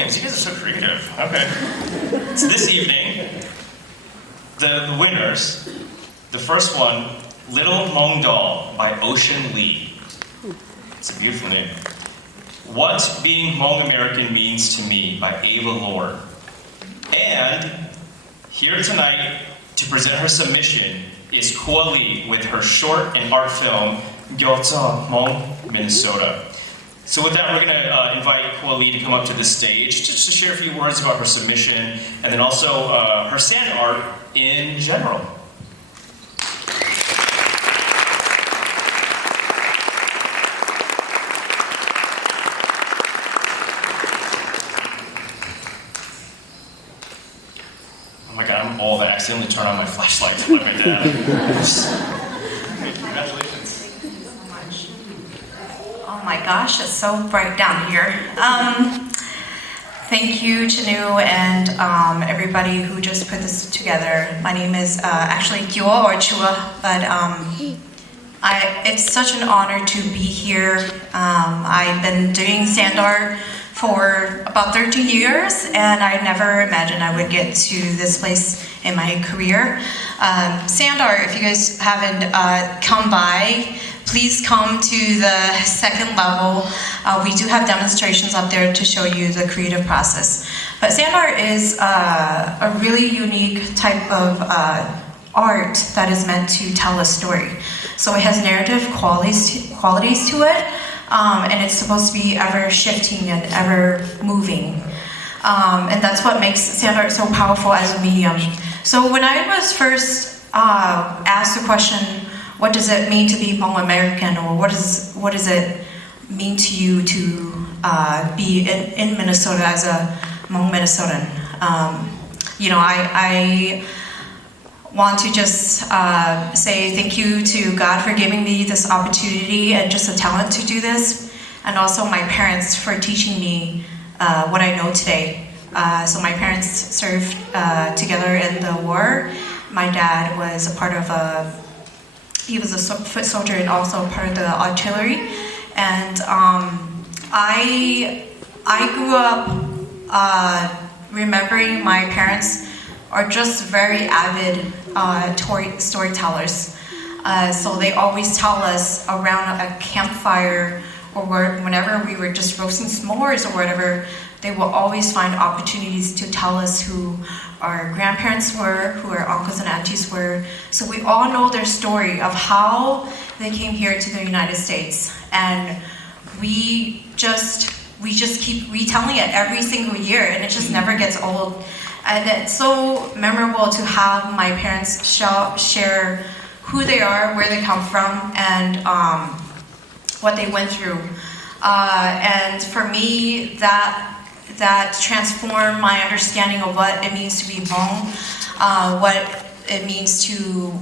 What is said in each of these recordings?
You guys are so creative. Okay. So this evening, the winners, the first one, Little Hmong Doll by Ocean Lee. It's a beautiful name. What Being Hmong American Means to Me by Ava Lore. And here tonight to present her submission is Coua Lee with her short and art film, Hmong Minnesota. So with that, we're going to invite Coua Lee to come up to the stage just to share a few words about her submission and then also her sand art in general. Oh my God, I'm old. I accidentally turned on my flashlight to let my dad. Congratulations. Oh my gosh, it's so bright down here. Thank you, Chanu, and everybody who just put this together. My name is actually Coua or Chua, but it's such an honor to be here. I've been doing sand art for about 13 years, and I never imagined I would get to this place in my career. Sand art, if you guys haven't come by, please come to the second level. We do have demonstrations up there to show you the creative process. But sand art is a really unique type of art that is meant to tell a story. So it has narrative qualities to it, and it's supposed to be ever shifting and ever moving. And that's what makes sand art so powerful as a medium. So when I was first asked the question, what does it mean to be Hmong American, or what does it mean to you to be in Minnesota as a Hmong Minnesotan? I want to just say thank you to God for giving me this opportunity and just the talent to do this, and also my parents for teaching me what I know today. So my parents served together in the war. My dad was a part of he was a foot soldier and also part of the artillery. And I grew up remembering my parents are just very avid storytellers. So they always tell us around a campfire or whenever we were just roasting s'mores or whatever, they will always find opportunities to tell us who our grandparents were, who our uncles and aunties were. So we all know their story of how they came here to the United States. And we just keep retelling it every single year, and it just never gets old. And it's so memorable to have my parents share who they are, where they come from, and what they went through. And for me, that transformed my understanding of what it means to be Hmong, what it means to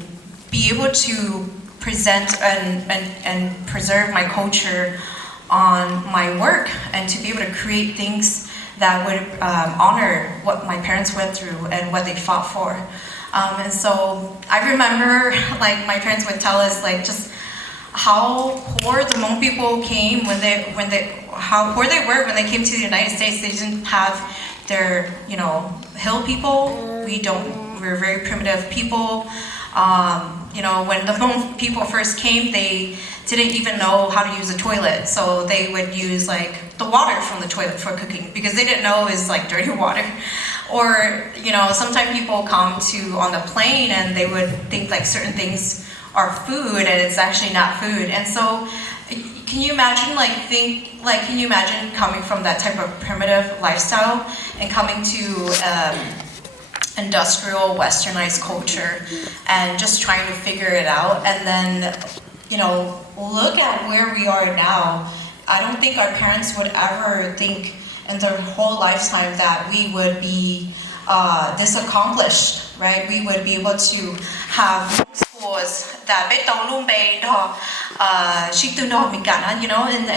be able to present and preserve my culture on my work, and to be able to create things that would honor what my parents went through and what they fought for. And so I remember, like, my parents would tell us, like, just how poor the Hmong people came how poor they were when they came to the United States. They didn't have their, hill people. We're very primitive people. When the Hmong people first came, they didn't even know how to use a toilet. So they would use like the water from the toilet for cooking because they didn't know it was like dirty water. Or, sometimes people come on the plane and they would think like certain things are food and it's actually not food. And so can you imagine can you imagine coming from that type of primitive lifestyle and coming to industrial westernized culture and just trying to figure it out, and then look at where we are now. I don't think our parents would ever think in their whole lifetime that we would be this accomplished, right? We would be able to have schools that and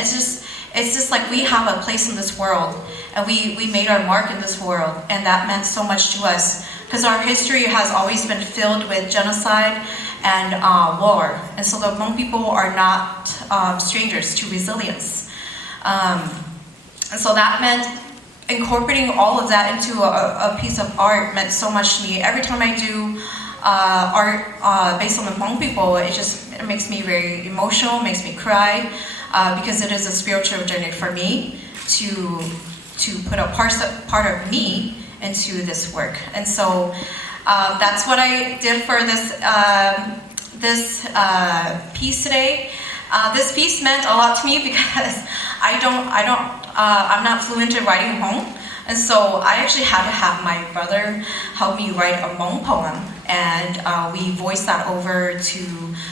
it's just like we have a place in this world, and we made our mark in this world, and that meant so much to us because our history has always been filled with genocide and war, and so the Hmong people are not strangers to resilience, and so that meant incorporating all of that into a piece of art meant so much to me. Every time I do art based on the Hmong people, it makes me very emotional, makes me cry, because it is a spiritual journey for me to put a part of me into this work. And so that's what I did for this piece today. This piece meant a lot to me because I'm not fluent in writing Hmong, and so I actually had to have my brother help me write a Hmong poem, and we voiced that over to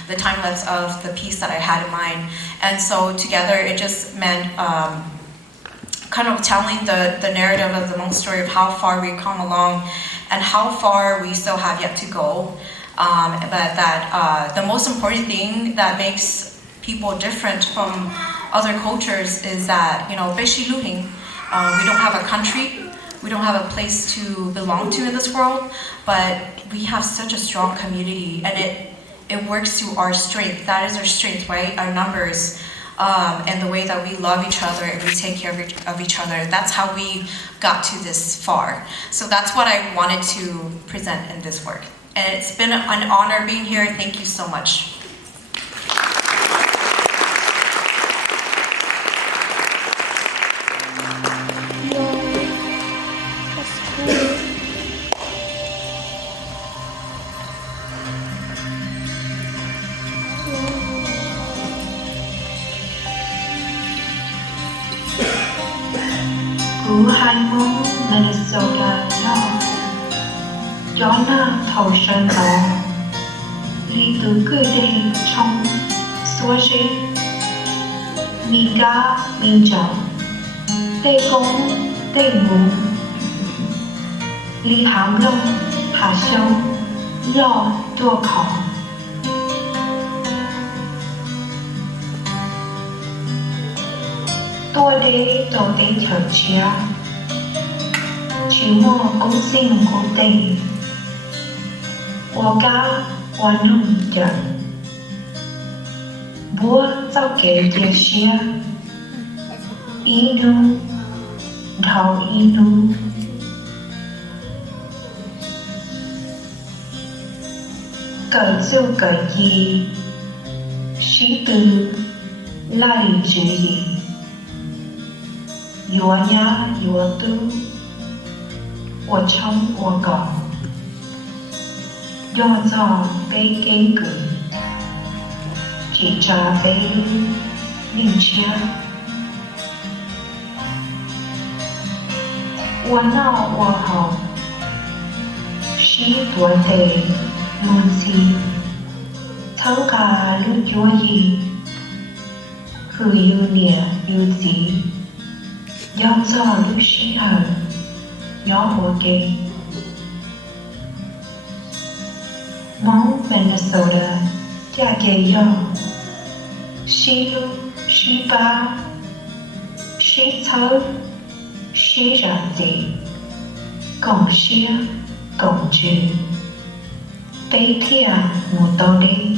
the time lapse of the piece that I had in mind. And so together it just meant kind of telling the narrative of the Hmong story of how far we've come along and how far we still have yet to go. But that the most important thing that makes people different from other cultures is that, we don't have a country, we don't have a place to belong to in this world, but we have such a strong community, and it works to our strength. That is our strength, right? Our numbers, and the way that we love each other and we take care of each other. That's how we got to this far. So that's what I wanted to present in this work. And it's been an honor being here. Thank you so much. Hmong Minnesota Laos gió nam thầu sơn gió lý tứ cư đề trong xua rê mi ca minh trọng tê công tê ngủ lý hàm lông hạ sông lo tua khổ tua đế tổ tế thở chia chỉ mua cũng xin của tình我家我弄着我早给这些一路头一路各就各意许多来之意越压越多我冲我搞do do cái kiến cử chỉ trả cái liên chia我闹我好许多的梦境参加路作业和有年有几要找路时候要活给Hmong Minnesota gia kể yo Shi lu, shi ba, shi thơ, shi ra tị Cộng xia, cộng trừ Tế thịa mù tàu đế